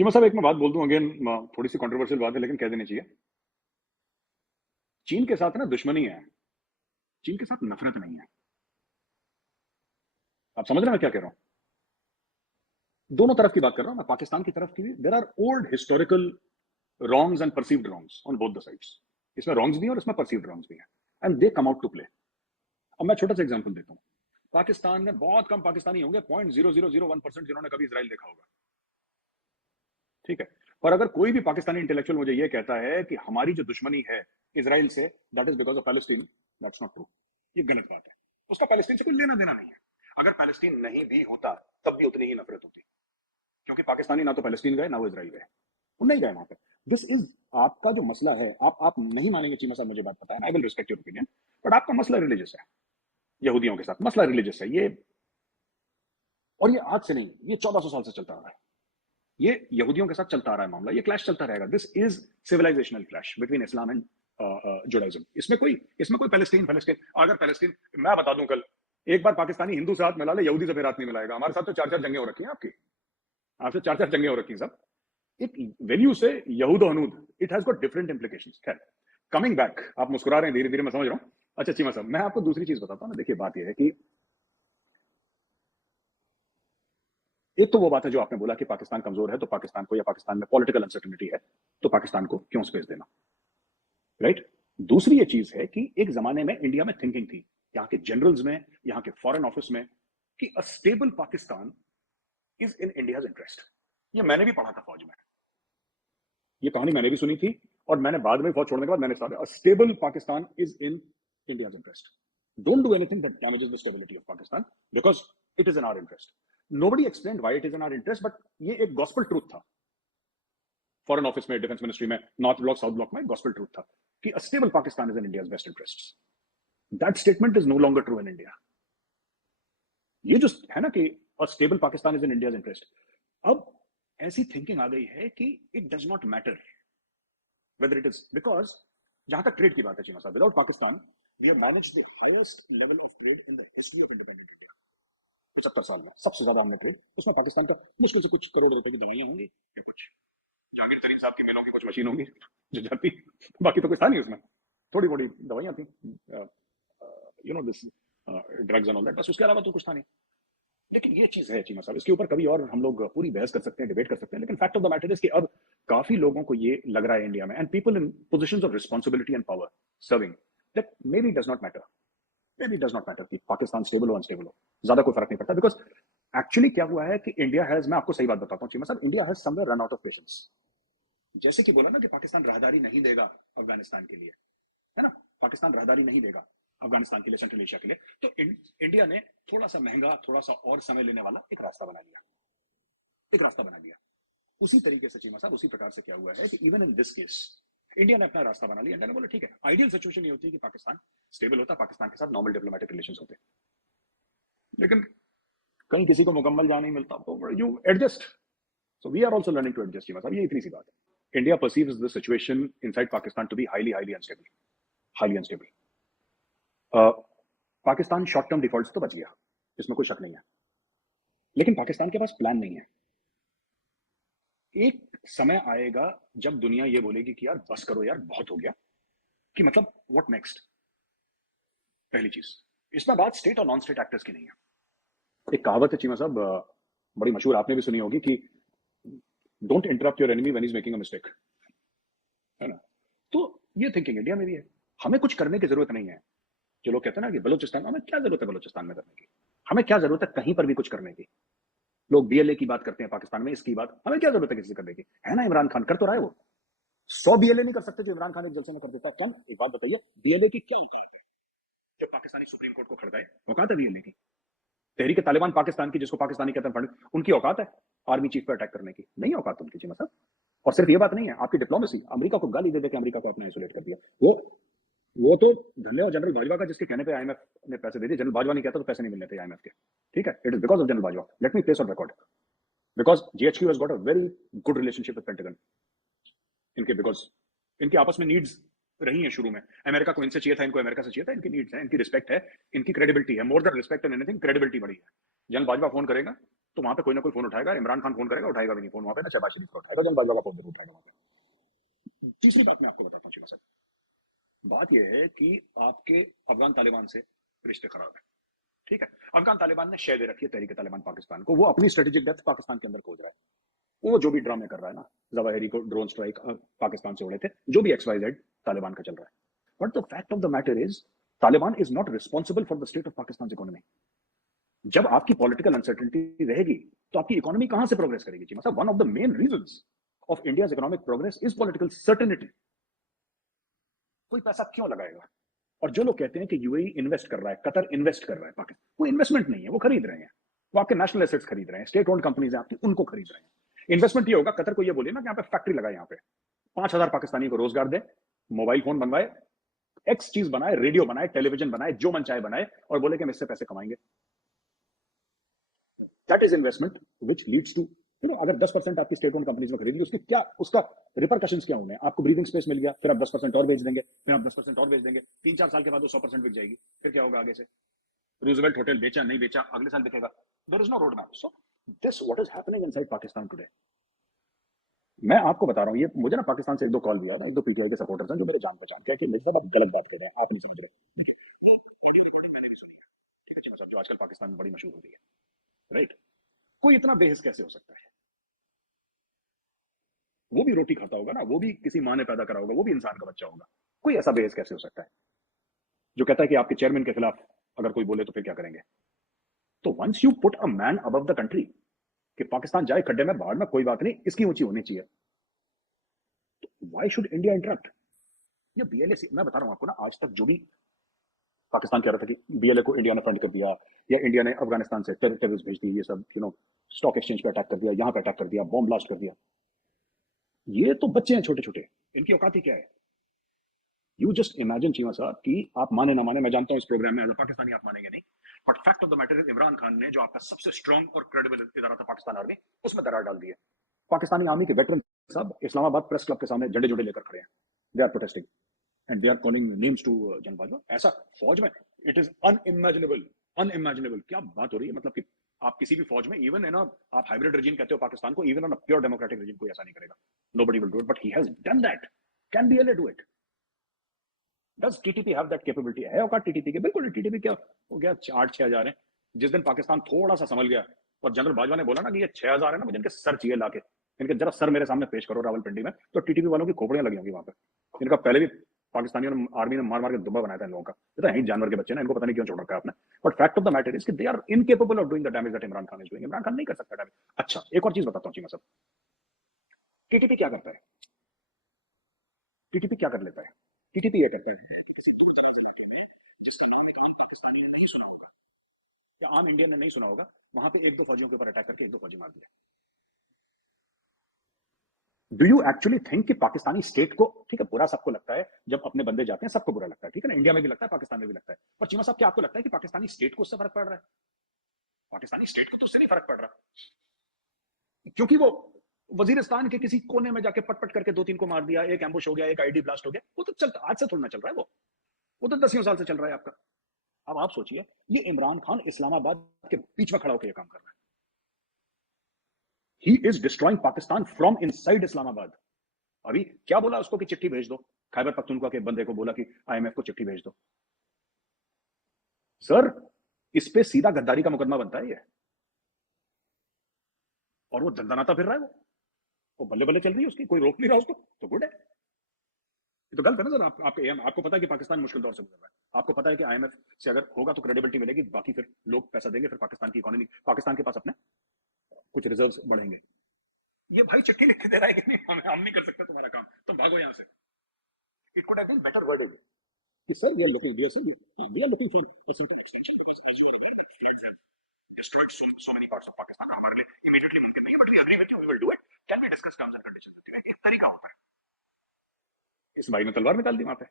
चीमा साहब, एक मैं बात बोल दूं, अगेन थोड़ी सी कंट्रोवर्शियल बात है लेकिन कह देनी चाहिए। चीन के साथ ना दुश्मनी है, चीन के साथ नफरत नहीं है। आप समझ रहे हैं मैं क्या कह रहा हूं? दोनों तरफ की बात कर रहा हूं मैं, पाकिस्तान की तरफ की भी। There are old historical wrongs and perceived wrongs on both the sides. इसमें रॉन्ग्स भी हैं और इसमें परसीव्ड रॉन्ग्स भी हैं, and they come out to play. अब मैं छोटा सा एग्जांपल देता हूं। पाकिस्तान में बहुत कम पाकिस्तानी होंगे, 0.0001%, जिन्होंने कभी इसराइल देखा होगा। ठीक है। और अगर कोई भी पाकिस्तानी इंटेलेक्चुअल मुझे ये कहता है कि हमारी जो दुश्मनी है इसराइल से, that is because of Palestine, that's not true. ये गलत बात है। उसका पैलेस्टीन से कोई लेना देना नहीं है। अगर पैलेस्टीन नहीं भी होता तब भी उतनी ही नफरत होती, क्योंकि पाकिस्तानी ना तो पैलेस्टीन गए ना वो इसराइल गए, वो नहीं गए वहां पे। दिस इज आपका जो मसला है। आप नहीं मानेंगे चीमा साहब, मुझे बात पता है, I will respect your opinion, but आपका मसला रिलीजियस है। यहूदियों के साथ मसला रिलीजियस है ये, और ये आज से नहीं, ये 1400 साल से चलता आ रहा है। ये यहूदियों के साथ चलता आ रहा है मामला, ये क्लैश चलता रहेगा। This is civilisational clash between Islam and Judaism. इसमें कोई पैलेस्टीन पैलेस्टीन अगर पैलेस्टीन, मैं बता दूं, कल एक बार पाकिस्तानी हिंदू से हाथ मिला ले, यहूदी से फिर हाथ नहीं मिलाएगा। हमारे साथ तो 4-4 जंगें हो रखी हैं आपकी, आपसे 4-4 जंगें हो रखी हैं सब। एक वैल्यू से यहूद हनूद, it has got different implications. खैर, कमिंग बैक, आप मुस्कुरा रहे हैं धीरे धीरे, मैं समझ रहा हूं। अच्छा चीमा साहब, मैं आपको दूसरी चीज बताता हूं ना। देखिए, बात यह है कि एक तो वो बात है जो आपने बोला कि पाकिस्तान कमजोर है, तो पाकिस्तान को, या पाकिस्तान में पॉलिटिकल अनसर्टेनिटी है, तो पाकिस्तान को क्यों स्पेस देना, राइट? दूसरी ये चीज है कि एक जमाने में इंडिया में थिंकिंग थी, यहाँ के जनरल्स में, यहाँ के फॉरेन ऑफिस में, कि a stable Pakistan is in India's interest. ये मैंने भी पढ़ा था फौज में, ये कहानी मैंने भी सुनी थी, और मैंने बाद में फौज छोड़ने के बाद मैंने सारा, a stable Pakistan is in India's interest. Don't do anything that damages the stability of Pakistan, because it is in our interest. Nobody explained why it is in our interest, but ये एक गॉस्पेल ट्रूथ था। Foreign office में, defence ministry में, North Block South Block में gospel truth था कि a stable Pakistan is in India's best interests. That statement is no longer true in India. ये जो है ना कि a stable Pakistan is in India's interest, अब ऐसी थिंकिंग आ गई है कि it does not matter whether it is, because जहां तक ट्रेड की बात है चीमा साहब, without Pakistan we have managed the highest level of trade in the history of independent India. 75 साल में सबसे ज्यादा हमने ट्रेड, उसमें पाकिस्तान का मुश्किल से कुछ करोड़ रुपए की दवाइयां होंगी, कुछ जाकिर तरीन साहब की मिलों की कुछ मशीन होंगी जो जाती, बाकी तो कुछ था नहीं उसमें। थोड़ी मोड़ी दवाइयां थी, you know this drugs and all that, बस उसके अलावा तो कुछ था नहीं। लेकिन ये चीज है चीमा साहब, इसके ऊपर कभी और हम लोग पूरी बहस कर सकते हैं, डिबेट कर सकते हैं, लेकिन fact of the matter is कि अब काफी लोगों को ये लग रहा है इंडिया में, and people in positions of responsibility and power serving, that may be does not matter, may be does not matter कि पाकिस्तान स्टेबल हो अनस्टेबल हो, ज्यादा कोई फर्क नहीं पड़ता। बिकॉज एक्चुअली क्या हुआ है कि इंडिया हैज, मैं आपको सही बात बताता हूँ चीमा साहब, India has somewhere run out of patience. जैसे कि बोला ना कि पाकिस्तान राहदारी नहीं देगा अफगानिस्तान के लिए, है ना, पाकिस्तान राहदारी नहीं देगा अफगानिस्तान के लिए, सेंट्रल एशिया के लिए, तो इंडिया ने थोड़ा सा महंगा, थोड़ा सा और समय लेने वाला एक रास्ता बना लिया, एक रास्ता बना दिया। उसी तरीके से चीमा साहब, उसी प्रकार से क्या हुआ है कि even in this case India ने अपना रास्ता बना लिया। इंडिया ने बोला ठीक है, आइडियल सिचुएशन ये होती है कि पाकिस्तान स्टेबल होता, पाकिस्तान के साथ नॉर्मल डिप्लोमेटिक रिलेशंस होते, लेकिन कहीं किसी को मुकम्मल जहां नहीं मिलता तो you adjust. So we are also learning to adjust Cheema साहब, ये इतनी सी बात है। India perceives the situation inside Pakistan to be highly highly unstable, highly unstable. Pakistan short term default तो बच गया, इसमें कोई शक नहीं है, लेकिन पाकिस्तान के पास प्लान नहीं है। एक समय आएगा जब दुनिया ये बोलेगी कि यार बस करो यार, बहुत हो गया, कि मतलब व्हाट नेक्स्ट। पहली चीज, इसमें बात स्टेट और नॉन स्टेट एक्टर्स की नहीं है। एक कहावत है चीमा साहब, बड़ी मशहूर, आपने भी सुनी होगी, कि don't interrupt your enemy when he is making a mistake, है ना। तो ये थिंकिंग इंडिया में भी है। हमें कुछ करने की जरूरत नहीं है। जो लोग कहते हैं ना कि बलूचिस्तान, हमें क्या जरूरत है बलूचिस्तान में करने की, हमें क्या जरूरत है कहीं पर भी कुछ करने की। लोग बीएलए की बात करते हैं पाकिस्तान में, इसकी बात, हमें क्या जरूरत है किसी से करने की, है ना। इमरान खान कर तो रहा है, वो 100 बीएलए नहीं कर सकते जो इमरान खान एक जलसे में कर देता। कौन, एक बात बताइए, बीएलए की क्या औकात है जो पाकिस्तानी सुप्रीम कोर्ट को खड़काए? औकात है बीएलए की? तहरीक तालिबान पाकिस्तान की, जिसको पाकिस्तानी कहते हैं, उनकी औकात है आर्मी चीफ पर अटैक करने की? नहीं औकात उनकी चीमा साहब। और सिर्फ ये बात नहीं है, आपकी डिप्लोमेसी, अमेरिका को गाली दे दे के अमेरिका को अपने आइसोलेट कर दिया। वो तो धन्य हो जनरल बाजवा का, जिसके कहने पे आईएमएफ ने पैसे दे दिए। जनरल बाजवा नहीं कहता तो पैसे नहीं मिलने थे आईएमएफ के, ठीक है। It is because of general Bajwa, let me place on record, because GHQ has got a very good relationship with pentagon इनके, बिकॉज इनकी आपस में नीड्स रही हैं शुरू में। अमेरिका को इनसे चाहिए था, इनको अमेरिका से चाहिए था, इनकी नीड्स है, इनकी रिस्पेक्ट है, इनकी क्रेडिबिलिटी है, more than respect and anything, credibility बड़ी है। जनरल बाजवा फोन करेगा, तो वहां पे कोई ना कोई फोन उठाएगा, इमरान खान फोन करेगा, उठाएगा भी नहीं फोन वहां पे, ना शहबाज शरीफ का उठाएगा, जन बाजवा का फोन जरूर उठाएगा वहां पे। तीसरी बात मैं आपको बताता हूँ सर, बात यह है कि आपके अफगान तालिबान से रिश्ते खराब है, ठीक है। अफगान तालिबान ने शय दे रखी है तहरीक तालिबान पाकिस्तान को, वो अपनी स्ट्रेटेजिक डेप्थ पाकिस्तान के अंदर खोज रहा है। वो जो भी ड्रामे कर रहा है ना, जवाहिरी को ड्रोन स्ट्राइक पाकिस्तान से उड़े थे, जो भी XYZ तालिबान का चल रहा है, but the fact of the matter is Taliban is not responsible for the state of Pakistan economy. जब आपकी पॉलिटिकल अनसर्टेनिटी रहेगी तो आपकी इकोनॉमी कहां से प्रोग्रेस करेगी जी? मतलब one of the main reasons of India's economic progress is political certainty. कोई पैसा क्यों लगाएगा? और जो लोग कहते हैं कि यूएई इन्वेस्ट कर रहा है, कतर इन्वेस्ट कर रहा है पाकिस्तान, वो इन्वेस्टमेंट नहीं है, वो खरीद रहे हैं, वो आपके नेशनल एसेट्स खरीद रहे हैं, स्टेट ओन्ड कंपनीज हैं आपकी, उनको खरीद रहे हैं। इन्वेस्टमेंट ये होगा, कतर को ये बोलिए ना कि यहाँ पे फैक्ट्री लगाए, यहाँ पे 5,000 पाकिस्तानी को रोजगार दे, मोबाइल फोन बनवाए, एक्स चीज बनाए, रेडियो बनाए, टेलीविजन बनाए, जो मन चाहे बनाए, और बोले कि हम इससे पैसे कमाएंगे। That is investment which leads to अगर 10% आपकी स्टेट ओन कंपनीज में खरीद ली, उसकी क्या, उसका रिपरकशंस क्या होंगे? आपको ब्रीदिंग स्पेस मिल गया, फिर आप 10% और बेच देंगे, फिर आप 10% और बेच देंगे, 3-4 साल के बाद वो 100% बिक जाएगी, फिर क्या होगा आगे से? रूजवेल्ट होटल बेचा, नहीं बेचा, अगले साल बिकेगा। There is no road map. So this what is happening inside Pakistan today. मैं आपको बता रहा हूँ, ये मुझे ना पाकिस्तान से एक दो कॉल दिया ना, एक दो पीटीआई के सपोर्टर्स हैं जो मेरे जान पहचान के, कि मेरे साथ आप गलत बात कर रहे हैं, आप नहीं समझ रहे। जो आजकल पाकिस्तान में बड़ी मशहूर हो रही है, राइट? कोई इतना बेहिस कैसे हो सकता है? वो भी रोटी खाता होगा ना, वो भी किसी माँ ने पैदा करा होगा, वो भी इंसान का बच्चा होगा। कोई ऐसा बेहिस कैसे हो सकता है जो कहता है कि आपके चेयरमैन के खिलाफ अगर कोई बोले तो फिर क्या करेंगे? तो once you put a man above the country, कि पाकिस्तान जाए खड्डे में, बाहर में, कोई बात नहीं, इसकी ऊंची होनी चाहिए, तो व्हाई शुड इंडिया इंटरप्ट? ये बीएलए, मैं बता रहा हूं आपको ना, आज तक जो भी पाकिस्तान कह रहा था कि बीएलए को इंडिया ने फंड कर दिया, या इंडिया ने अफगानिस्तान से टेररिस्ट भेज दी, ये सब स्टॉक एक्सचेंज पे अटैक कर दिया, यहां पे अटैक कर दिया, बॉम्ब ब्लास्ट कर दिया, ये तो बच्चे हैं छोटे छोटे, इनकी औकात ही क्या है? यू जस्ट इमेजिन चीमा साहब कि आप माने ना माने, मैं जानता हूं इस प्रोग्राम में एज अ पाकिस्तानी आप मानेंगे नहीं, but fact of the matter is Imran Khan ने जो आपका सबसे स्ट्रॉन्ग और क्रेडिबल इदारा था पाकिस्तान आर्मी, उसमें दरार डाल दी है। पाकिस्तानी आर्मी के वेटरन साहब इस्लामाबाद प्रेस क्लब के सामने झंडे झुंडे लेकर खड़े हैं, they are protesting and they are calling names to जन बाजवा। ऐसा फौज में, इट इज अनइमेजिनेबल, अनइमेजिनेबल। क्या बात हो रही है? मतलब कि आप किसी भी फौज में, इवन है ना, आप हाइब्रिड रेजिम कहते हो पाकिस्तान को, even on a pure democratic regime कोई ऐसा नहीं करेगा, nobody will do it, but he has done that. Can BLA do it? Does TTP have that capability? है औकात टीटीपी के? बिल्कुल। टीटीपी क्या हो गया, 8-6 हजार है। जिस दिन पाकिस्तान थोड़ा सा संभल गया और जनरल बाजवा ने बोला ना कि ये 6,000 है ना, मुझे इनके सर चाहिए लाके, इनके जरा सर मेरे सामने पेश करो रावलपिंडी में, तो टीटीपी वालों की खोपड़ियां लगी होंगी वहां पे। इनका पहले भी पाकिस्तानियों ने, आर्मी ने मार मार के दुब्बा बनाया था इन लोगों का। ये तो यही जानवर के बच्चे ना, इनको पता नहीं क्यों छोड़ रखा है आपने। But fact of the matter is कि they are incapable of doing the damage that Imran Khan is doing. Imran Khan नहीं कर सकता डैमेज। अच्छा, एक और चीज बताता हूँ चीमा साहब, टीटीपी क्या करता है? टीटीपी क्या कर लेता है? टीटीपी ये करता है कि किसी दूर चले इलाके में, जिसका नाम एक आम पाकिस्तानी ने नहीं सुना होगा या आम इंडियन ने नहीं सुना होगा, वहां पे एक दो फौजियों के ऊपर अटैक करके एक दो फौजी मार दिया। डू यू एक्चुअली थिंक कि पाकिस्तानी स्टेट को, ठीक है बुरा सबको लगता है जब अपने बंदे जाते हैं, सबको बुरा लगता है, ठीक है ना, इंडिया में भी लगता है, पाकिस्तान में भी लगता है, पर चीमा साहब क्या आपको लगता है कि पाकिस्तानी स्टेट को उससे फर्क पड़ रहा है? पाकिस्तानी स्टेट को तो उससे नहीं फर्क पड़ रहा, क्योंकि वो वजीरिस्तान के किसी कोने में जाके पट पट करके 2-3 को मार दिया, एक एम्बुश हो गया, एक आईडी ब्लास्ट हो गया, वो तो चलता, आज से थोड़ा ना चल रहा है, वो तो 10 साल से चल रहा है आपका। अब आप सोचिए, ये इमरान खान इस्लामाबाद के बीच में खड़ा होकर ये काम कर रहा है। He is destroying Pakistan from inside Islamabad. अभी क्या बोला उसको कि चिट्ठी भेज दो, खैबर पख्तूनख्वा के बंदे को बोला कि आईएमएफ को चिट्ठी भेज दो। सर, इस पे सीधा गद्दारी का मुकदमा बनता है ये, और वो दंदनाता फिर रहा है, वो बल्ले बल्ले चल रही है उसकी, कोई रोक नहीं रहा उसको, तो गुड है। ये तो गलत है ना सर। आपको पता है कि पाकिस्तान मुश्किल दौर से गुजर रहा है, आपको पता है कि आईएमएफ से अगर होगा तो क्रेडिबिलिटी मिलेगी, बाकी फिर लोग पैसा देंगे, फिर पाकिस्तान की इकोनॉमी, पाकिस्तान के पास अपने कुछ रिजर्व्स बढ़ेंगे। ये भाई चिट्ठी लिख के दे रहा है कि नहीं, हम नहीं कर सकते तुम्हारा काम, तुम भागो यहाँ से। It could have been better worded कि sir we are looking, we are looking for some extension because as you are aware that floods have destroyed so many parts of Pakistan। हमारे लिए इमीडिएटली मुमकिन नहीं है, but we agree with you, we will do it. Can we discuss terms and conditions with you? एक तरीका होता है। इस भाई ने तलवार निकाल दी वहां पे।